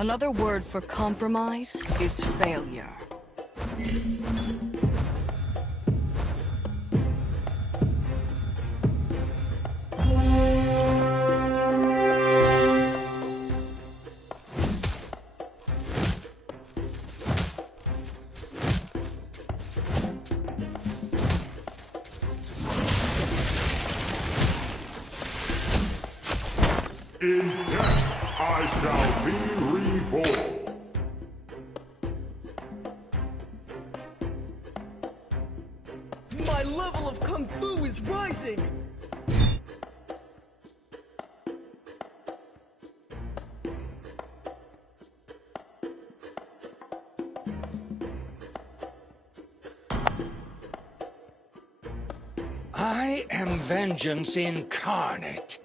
Another word for compromise is failure. In death I shall be reborn. My level of Kung Fu is rising! I am vengeance incarnate.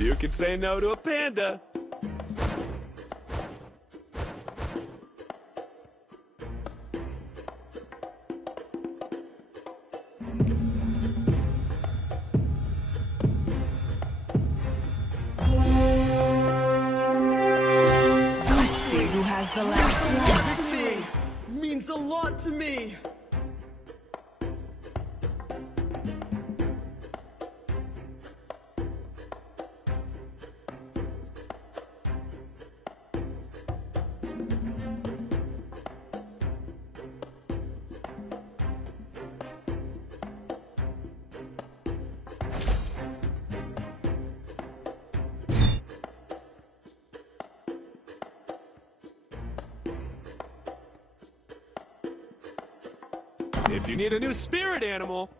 You can say no to a panda. Let's see who has the last laugh. Victory means a lot to me! If you need a new spirit animal,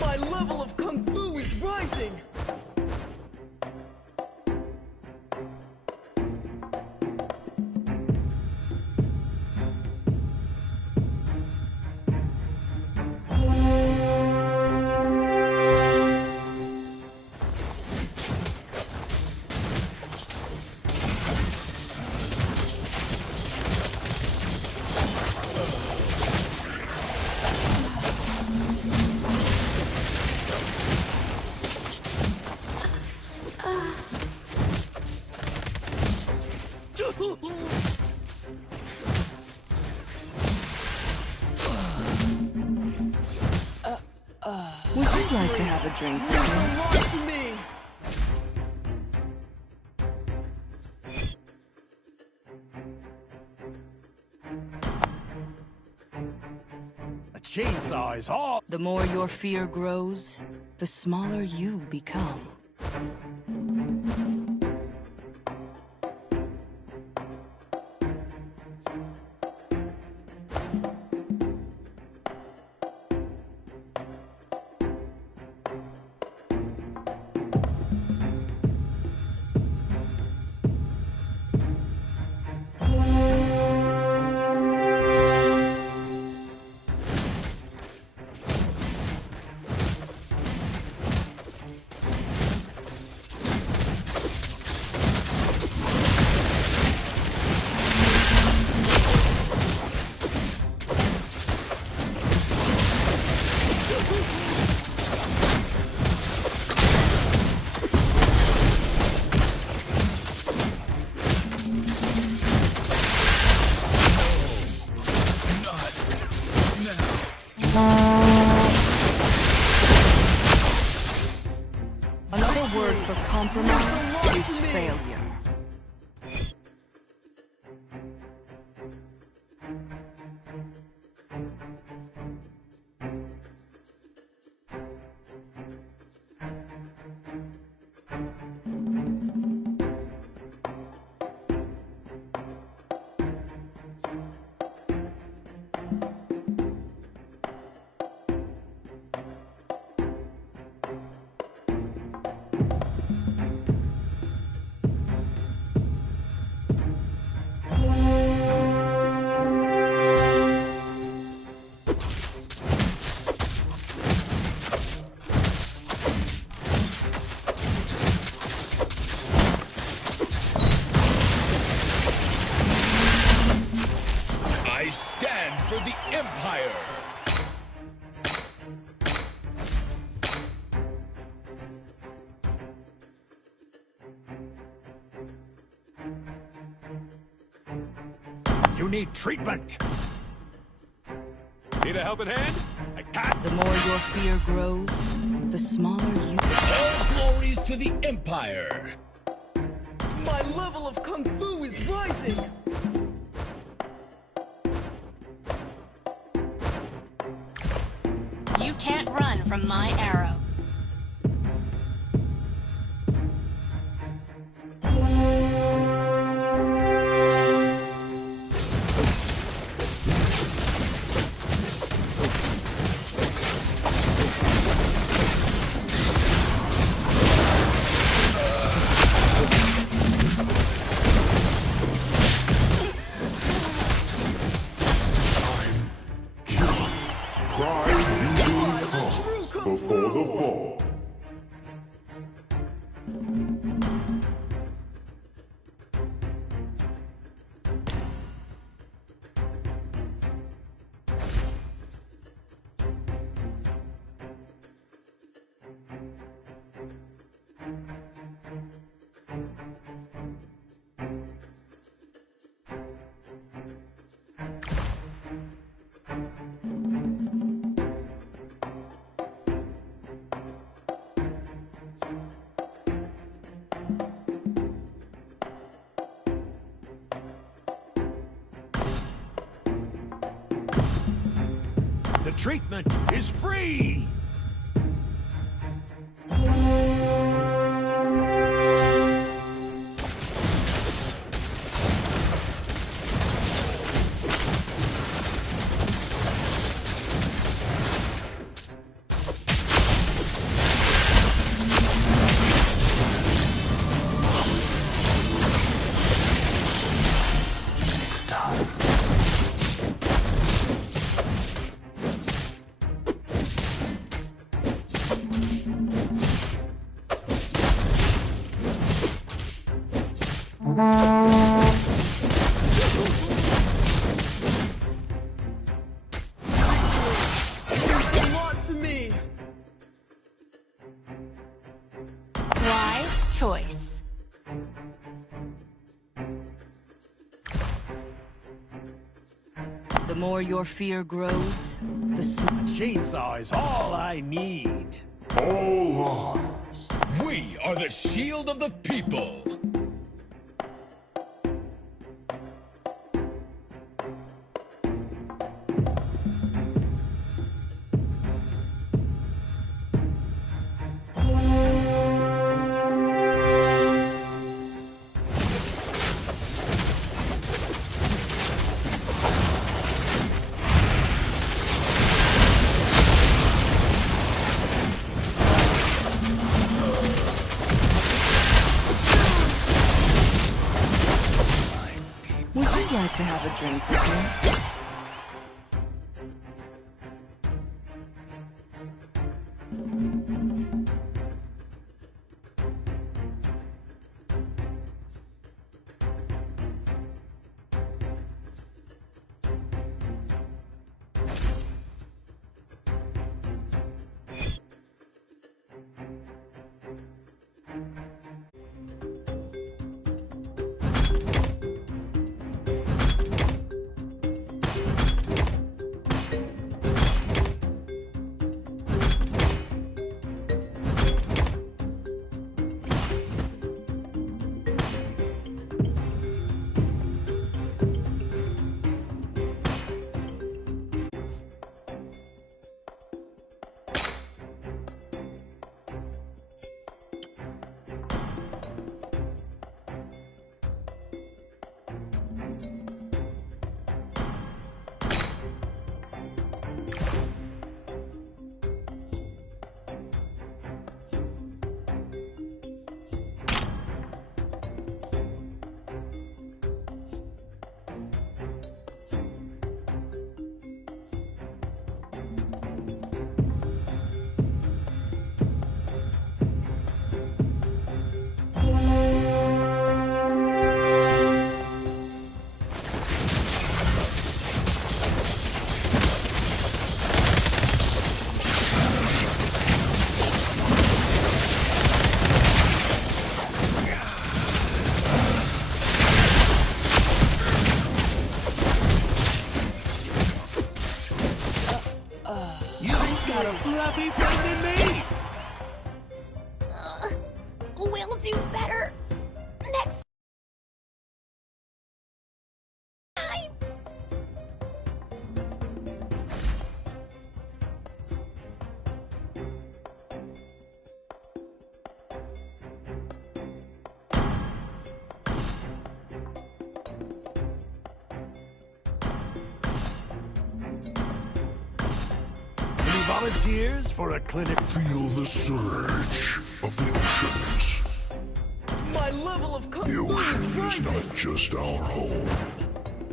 My level of Kung Fu is rising! like to have a drink with Means me? a lot to me. A chainsaw is all. The more your fear grows, the smaller you become. Another word for compromise is failure. I stand for the Empire! You need treatment. Need a helping hand? I got. The more your fear grows, the smaller you become. All glories to the Empire! My level of kung fu is rising. You can't run from my arrow. Pride usually comes before the fall. The treatment is free. Means a lot to me. Wise choice. The more your fear grows, the smaller. Chainsaw is all I need. all lives. We are the shield of the people. Would you like to have a drink with me? Got a fluffy friend in me! We'll do better next time. Any volunteers for a clinic? Feel the surge of the oceans. My level of kung The fu is ocean is rising. not just our home.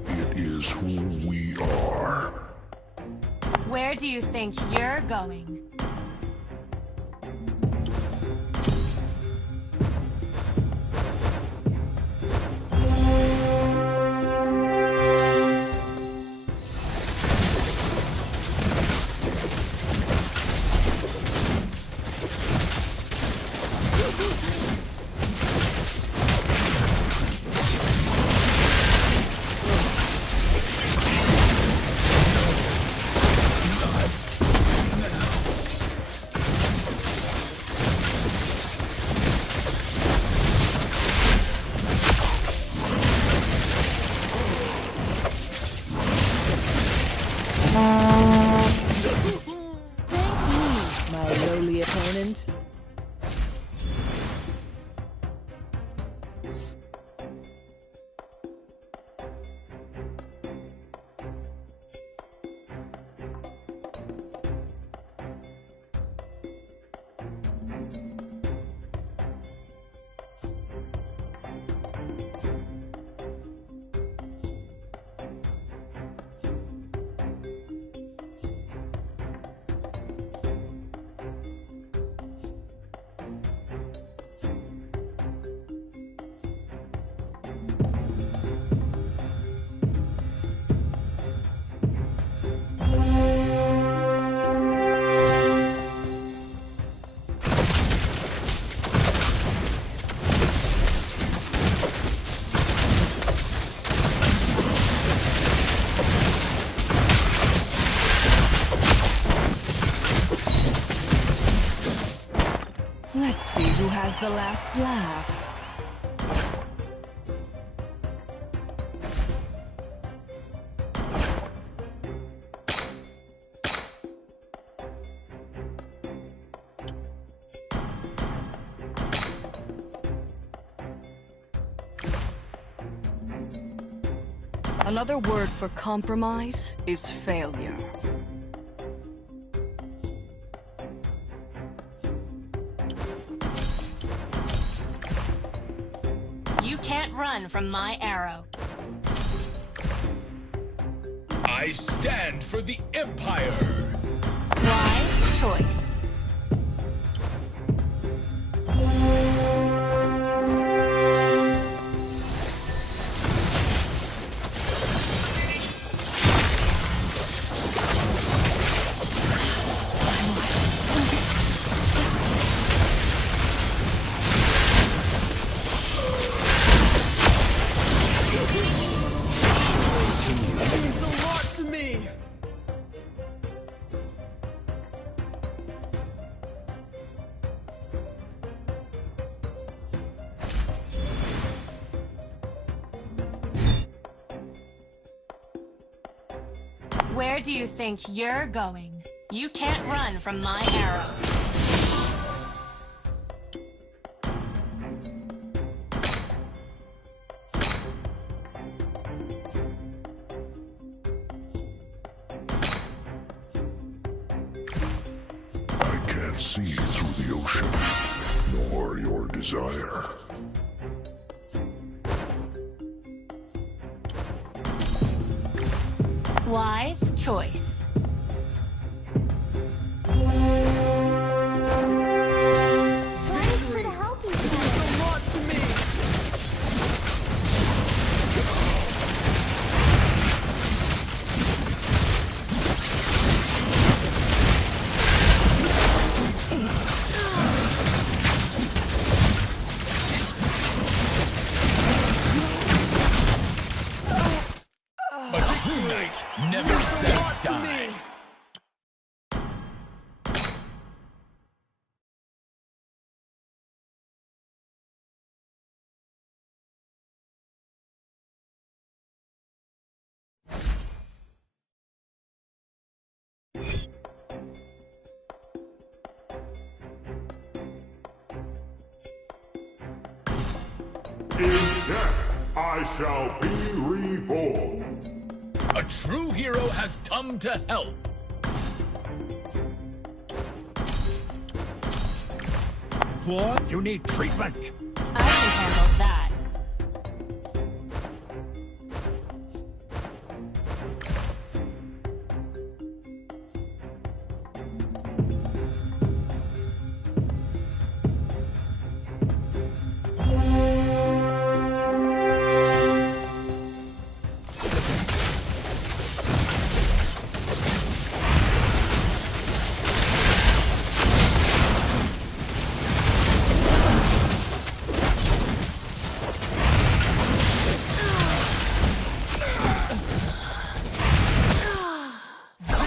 It is who we are. Where do you think you're going? See who has the last laugh. Another word for compromise is failure. You can't run from my arrow. I stand for the Empire. Wise choice. Means a lot to me. Where do you think you're going? You can't run from my arrow. I can't see through the ocean, nor your desire. Wise choice. Friends should help each other. A lot to me. A true knight never A says lot to die. me. In death, I shall be reborn. A true hero has come to help. Claude, you need treatment. I can handle that.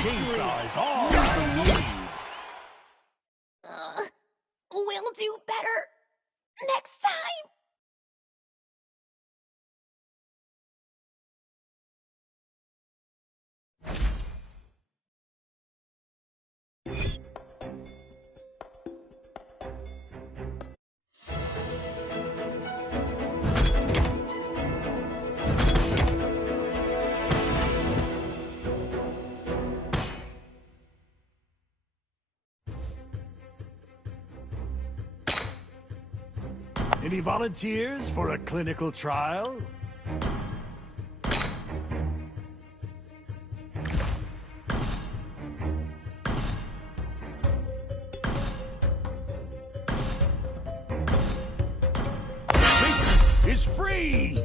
Chainsaw is all I need. We'll do better next time. Any volunteers for a clinical trial? Treatment is free!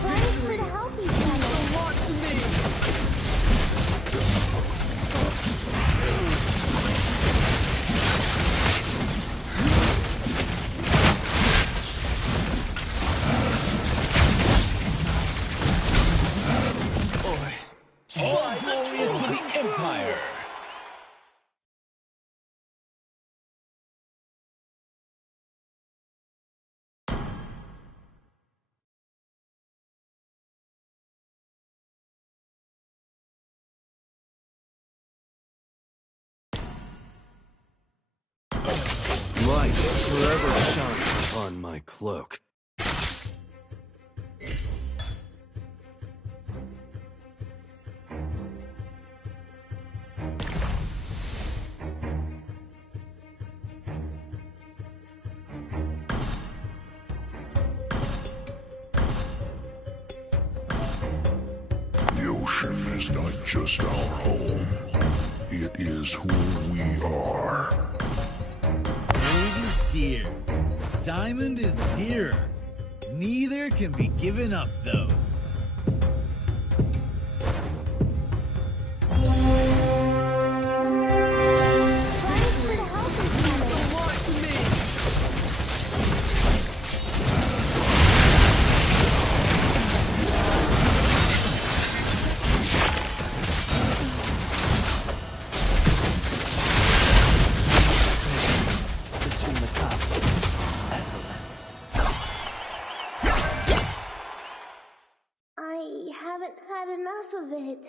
Friends should help each other. A lot to me. empire. Light forever shines on my cloak. The ocean is not just our home. It is who we are. Gold is dear. Diamond is dearer. Neither can be given up, though. Friends should help each other. I haven't had enough of it.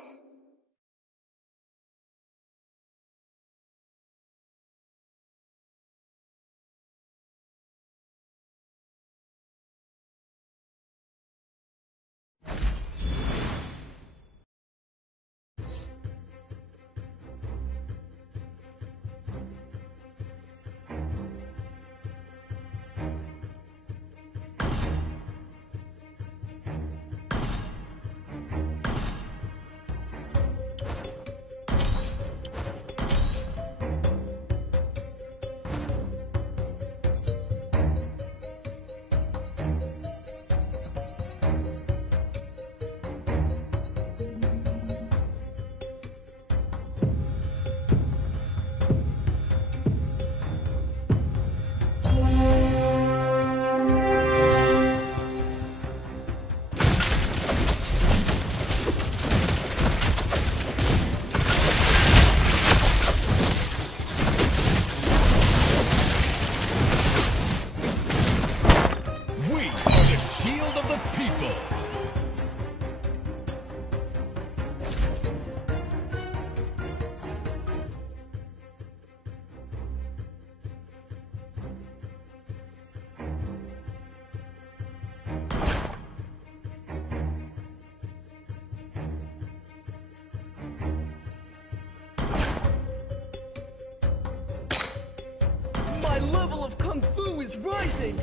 We are the shield of the people. My level of kung fu is rising.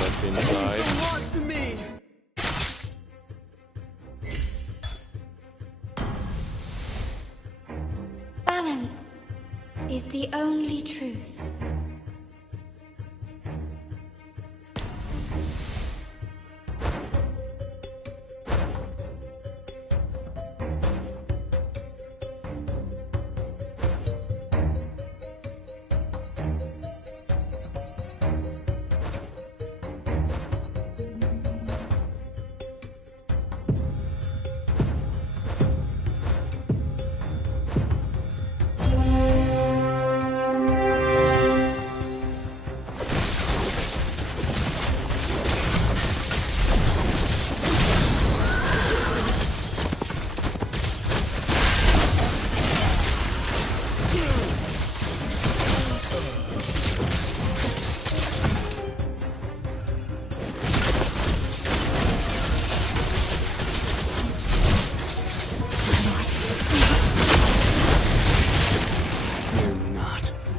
Left inside. A lot to me. Balance is the only truth.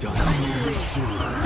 Doesn't